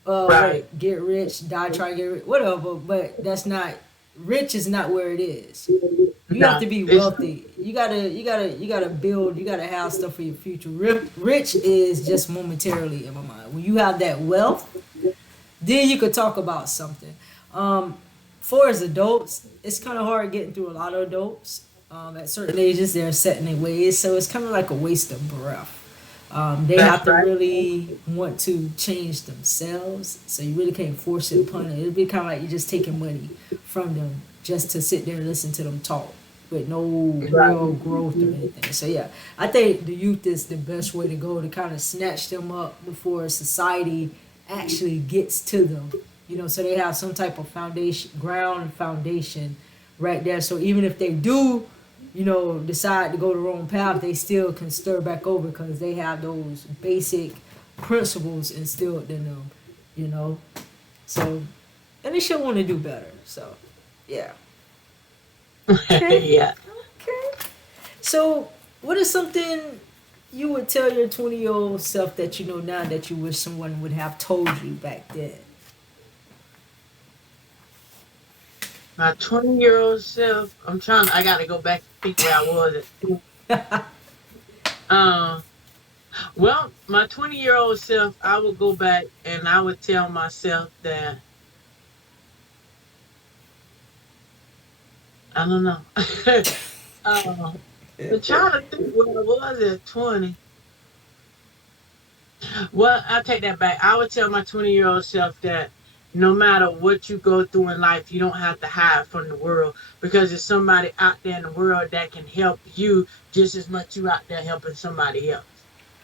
Right. What get rich, die try to get rich, whatever. But that's not rich. Is not where it is. You have to No, be it's wealthy. You gotta build. You gotta have stuff for your future. Rich is just momentarily in my mind. When you have that wealth, then you could talk about something. Um, for as adults, it's kind of hard getting through a lot of adults. At certain ages, they're set in their ways, so it's kind of like a waste of breath. They that's have to right. really want to change themselves, so you really can't force it upon them. It'd be kind of like you're just taking money from them just to sit there and listen to them talk with no Right. real growth or anything. So yeah, I think the youth is the best way to go to kind of snatch them up before society actually gets to them. So they have some type of foundation right there. So even if they do, decide to go the wrong path, they still can stir back over because they have those basic principles instilled in them. You know, so and they should want to do better. So yeah. Okay. Yeah. Okay. So what is something you would tell your 20-year-old self that you know now that you wish someone would have told you back then? My 20-year-old self, I gotta go back and think where I was at. Um, well, my 20-year-old self, I would go back and I would tell myself that, I don't know. uh, I'm trying to think where I was at 20. Well, I take that back. I would tell my 20-year-old self that no matter what you go through in life, you don't have to hide from the world because there's somebody out there in the world that can help you just as much you out there helping somebody else.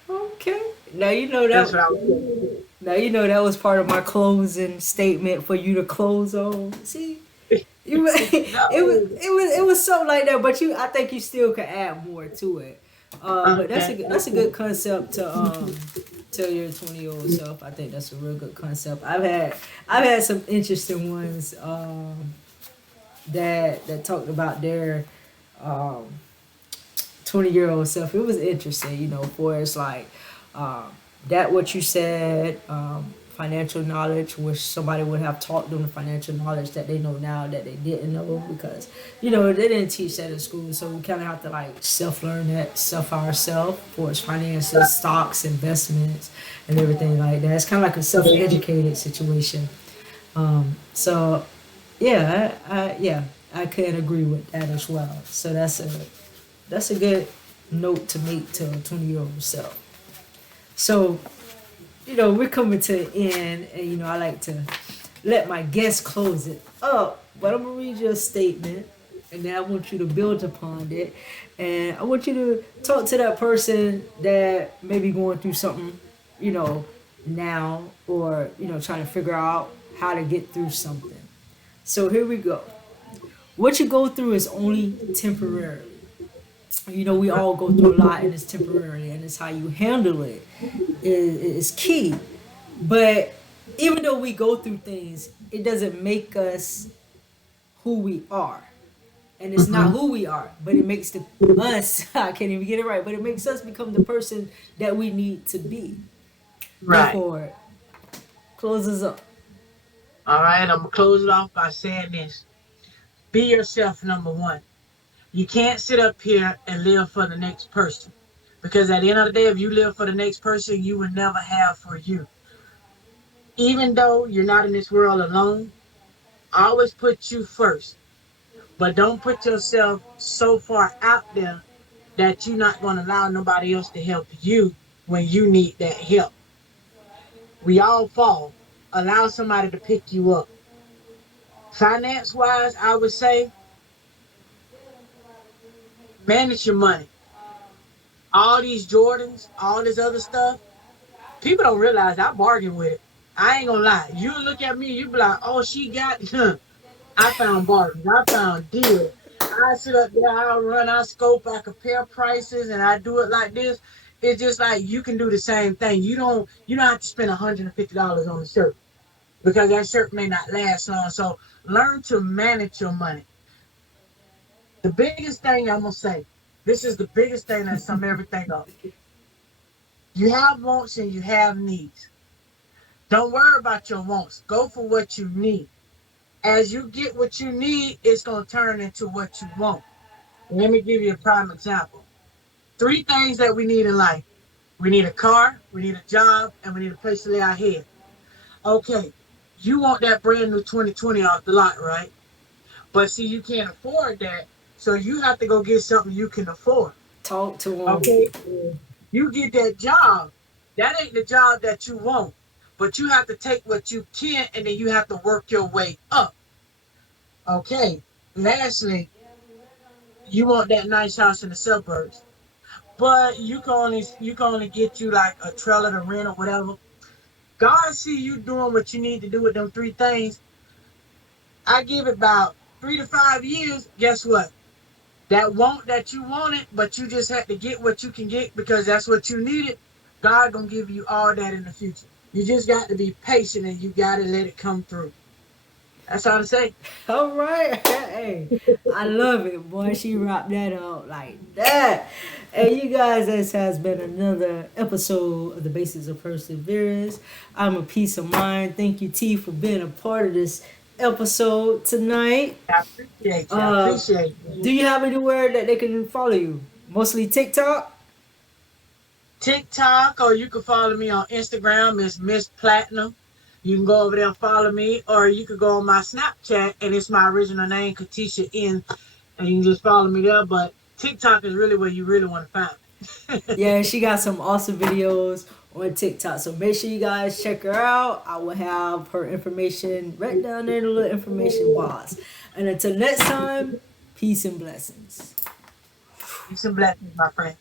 Okay. Now you know That's that. what I would Now you know that was part of my closing statement for you to close on. See, No. it was something like that, but I think you still could add more to it. But Okay. that's a good concept to tell your 20-year-old self. I think that's a real good concept. I've had some interesting ones that talked about their um 20-year-old self. It was interesting, for it's like um, that what you said. financial knowledge, which somebody would have taught them the financial knowledge that they know now that they didn't know because, they didn't teach that in school. So we kind of have to like self learn that stuff ourselves for its finances, stocks, investments, and everything like that. It's kind of like a self educated situation. So yeah, yeah, I can agree with that as well. So that's a good note to make to a 20-year-old self. So we're coming to the end, and I like to let my guests close it up. But I'm gonna read you a statement, and then I want you to build upon it, and I want you to talk to that person that may be going through something, you know, now, or trying to figure out how to get through something. So here we go. What you go through is only temporary. We all go through a lot, and it's temporary, and it's how you handle it is key. But even though we go through things, it doesn't make us who we are. And it's not Mm-hmm. who we are, but it makes us, I can't even get it right, but it makes us become the person that we need to be. Go Right. forward. Close us up. All right. I'm gonna close it off by saying this: be yourself, number one. You can't sit up here and live for the next person, because at the end of the day, if you live for the next person, you will never have for you. Even though you're not in this world alone, always put you first, but don't put yourself so far out there that you're not going to allow nobody else to help you when you need that help. We all fall. Allow somebody to pick you up. Finance wise, I would say manage your money. All these Jordans, all this other stuff, people don't realize I bargain with it. I ain't gonna lie. You look at me, you be like, oh, she got, I found bargains. I found deals. I sit up there, I run, I scope, I compare prices, and I do it like this. It's just like you can do the same thing. You don't have to spend $150 on a shirt because that shirt may not last long. So learn to manage your money. The biggest thing I'm gonna say, this is the biggest thing that sum everything up. You have wants and you have needs. Don't worry about your wants. Go for what you need. As you get what you need, it's gonna turn into what you want. Let me give you a prime example. Three things that we need in life. We need a car, we need a job, and we need a place to lay our head. Okay, you want that brand new 2020 off the lot, right? But see, you can't afford that, so you have to go get something you can afford. Talk to them. Okay, you get that job. That ain't the job that you want, but you have to take what you can, and then you have to work your way up. Okay. Lastly, you want that nice house in the suburbs, but you can only get you like a trailer to rent or whatever. God see you doing what you need to do with them three things. I give it about 3 to 5 years. Guess what? That want that you wanted, but you just had to get what you can get because that's what you needed. God gonna give you all that in the future. You just got to be patient and you gotta let it come through. That's all to say. All right. Hey, I love it, boy. She wrapped that up like that. Hey, you guys, this has been another episode of The Basis of Perseverance. I'm a peace of mind. Thank you, T, for being a part of this episode tonight. I appreciate you. I Uh, appreciate do you. you have anywhere that they can follow you? Mostly TikTok? TikTok, or you can follow me on Instagram. It's Miss Platinum. You can go over there and follow me, or you could go on my Snapchat, and it's my original name, Katisha N, and you can just follow me there. But TikTok is really where you really want to find me. Yeah, she got some awesome videos on TikTok. So make sure you guys check her out. I will have her information right down there in the little information box. And until next time, peace and blessings. Peace and blessings, my friend.